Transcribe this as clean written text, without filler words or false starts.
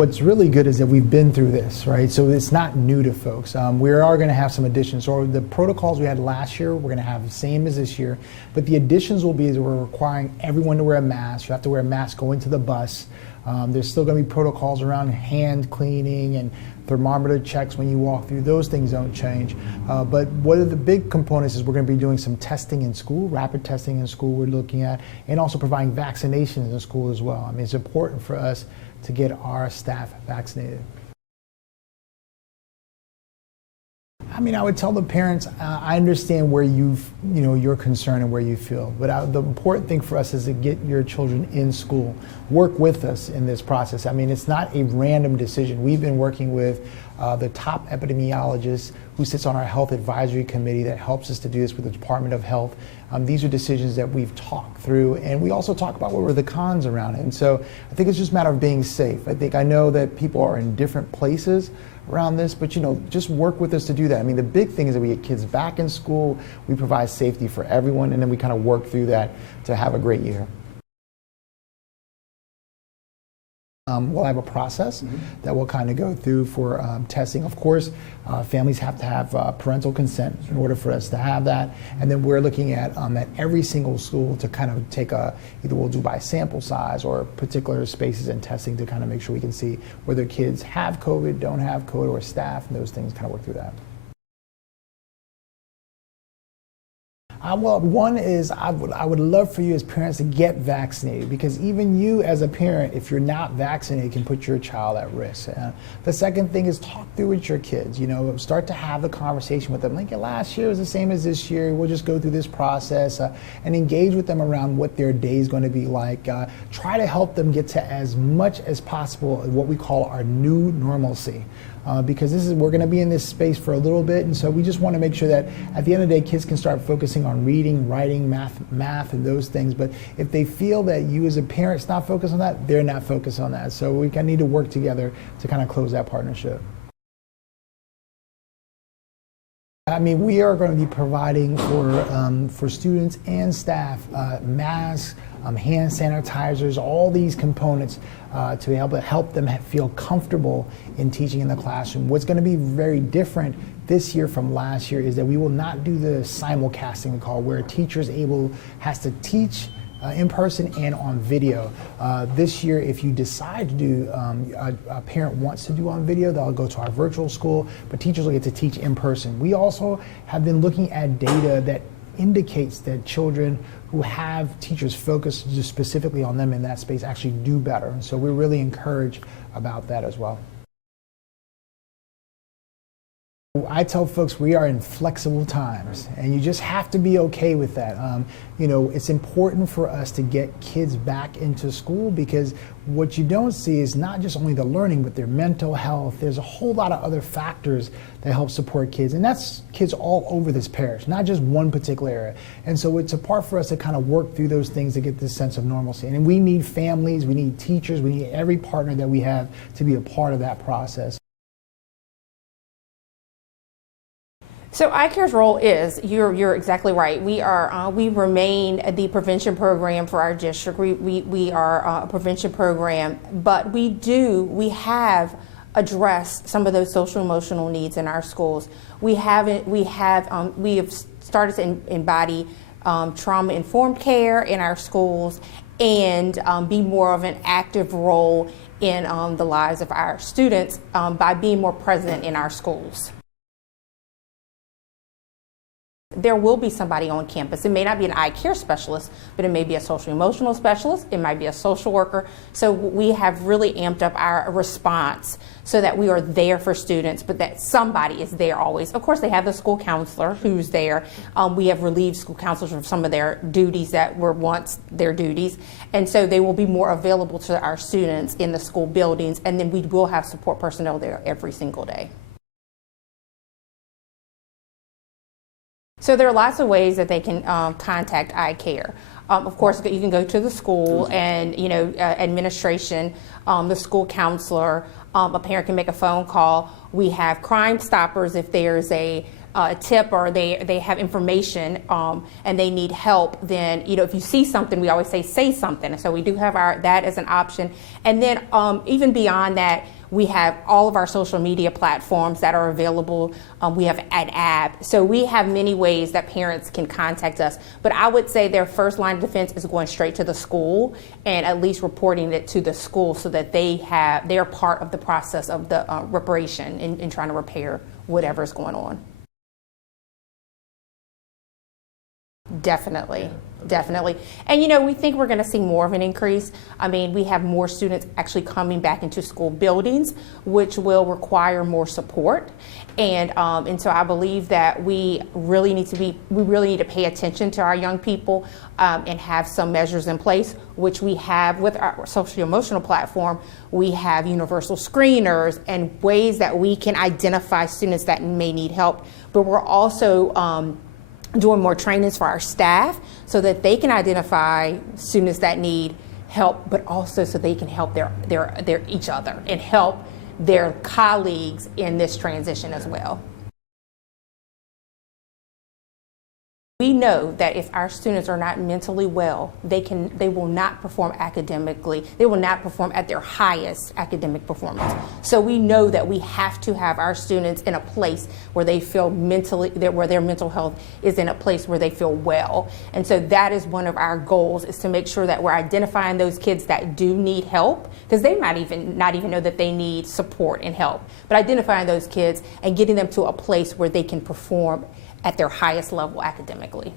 what's really good is that we've been through this, right? So it's not new to folks. We are going to have some additions. So the protocols we had last year, we're going to have the same as this year, but the additions will be is we're requiring everyone to wear a mask. You have to wear a mask going to the bus. There's still going to be protocols around hand cleaning and thermometer checks when you walk through. Those things don't change. But one of the big components is we're going to be doing some testing in school, rapid testing in school we're looking at, and also providing vaccinations in school as well. I mean, it's important for us to get our staff vaccinated. I mean, I would tell the parents, I understand where your concern and where you feel, but the important thing for us is to get your children in school. Work with us in this process. I mean, it's not a random decision. We've been working with the top epidemiologist who sits on our health advisory committee that helps us to do this with the Department of Health. These are decisions that we've talked through, and we also talk about what were the cons around it. And so I think it's just a matter of being safe. I know that people are in different places around this, but just work with us to do that. I mean, the big thing is that we get kids back in school, we provide safety for everyone, and then we kind of work through that to have a great year. We'll have a process that we'll kind of go through for testing. Of course, families have to have parental consent in order for us to have that. And then we're looking at every single school to kind of take either we'll do by sample size or particular spaces and testing to kind of make sure we can see whether kids have COVID, don't have COVID, or staff, and those things kind of work through that. Well, one is I would love for you as parents to get vaccinated, because even you as a parent, if you're not vaccinated, can put your child at risk. The second thing is talk through with your kids. Start to have the conversation with them. Like last year was the same as this year. We'll just go through this process and engage with them around what their day is going to be like. Try to help them get to as much as possible what we call our new normalcy. Because we're going to be in this space for a little bit, and so we just want to make sure that at the end of the day, kids can start focusing on reading, writing, math, and those things. But if they feel that you as a parent's not focused on that, they're not focused on that. So we need to work together to kind of close that partnership. I mean, we are going to be providing for students and staff masks, hand sanitizers, all these components to be able to help them have, feel comfortable in teaching in the classroom. What's going to be very different this year from last year is that we will not do the simulcasting, we call it, where a teacher has to teach in person and on video. This year, if you decide to do, a parent wants to do on video, they'll go to our virtual school, but teachers will get to teach in person. We also have been looking at data that indicates that children who have teachers focused just specifically on them in that space actually do better. And so we're really encouraged about that as well. I tell folks we are in flexible times, and you just have to be okay with that. It's important for us to get kids back into school, because what you don't see is not just only the learning, but their mental health. There's a whole lot of other factors that help support kids, and that's kids all over this parish, not just one particular area. And so it's a part for us to kind of work through those things to get this sense of normalcy. And we need families, we need teachers, we need every partner that we have to be a part of that process. So ICARE'S role is, you're exactly right. We remain the prevention program for our district. We are a prevention program, but we have addressed some of those social emotional needs in our schools. We have started to embody trauma informed care in our schools and be more of an active role in the lives of our students by being more present in our schools. There will be somebody on campus. It may not be an ICARE specialist, but it may be a social emotional specialist. It might be a social worker. So we have really amped up our response so that we are there for students, but that somebody is there always. Of course, they have the school counselor who's there. We have relieved school counselors from some of their duties that were once their duties. And so they will be more available to our students in the school buildings. And then we will have support personnel there every single day. So there are lots of ways that they can contact ICARE. Of course, you can go to the school and, administration, the school counselor, a parent can make a phone call. We have Crime Stoppers if there's a a tip or they have information and they need help, then, you know, if you see something, we always say something. So we do have that as an option. And then even beyond that, we have all of our social media platforms that are available. We have an app. So we have many ways that parents can contact us. But I would say their first line of defense is going straight to the school and at least reporting it to the school so that they're part of the process of the reparation in trying to repair whatever's going on. Definitely. Definitely. And, you know, we think we're going to see more of an increase. I mean, we have more students actually coming back into school buildings, which will require more support. And so I believe that we really need to pay attention to our young people and have some measures in place, which we have with our social emotional platform. We have universal screeners and ways that we can identify students that may need help. But we're also doing more trainings for our staff so that they can identify students that need help, but also so they can help their each other and help their colleagues in this transition as well. We know that if our students are not mentally well, they will not perform academically. They will not perform at their highest academic performance. So we know that we have to have our students in a place where they feel where their mental health is in a place where they feel well. And so that is one of our goals, is to make sure that we're identifying those kids that do need help, because they might not even know that they need support and help, but identifying those kids and getting them to a place where they can perform at their highest level academically.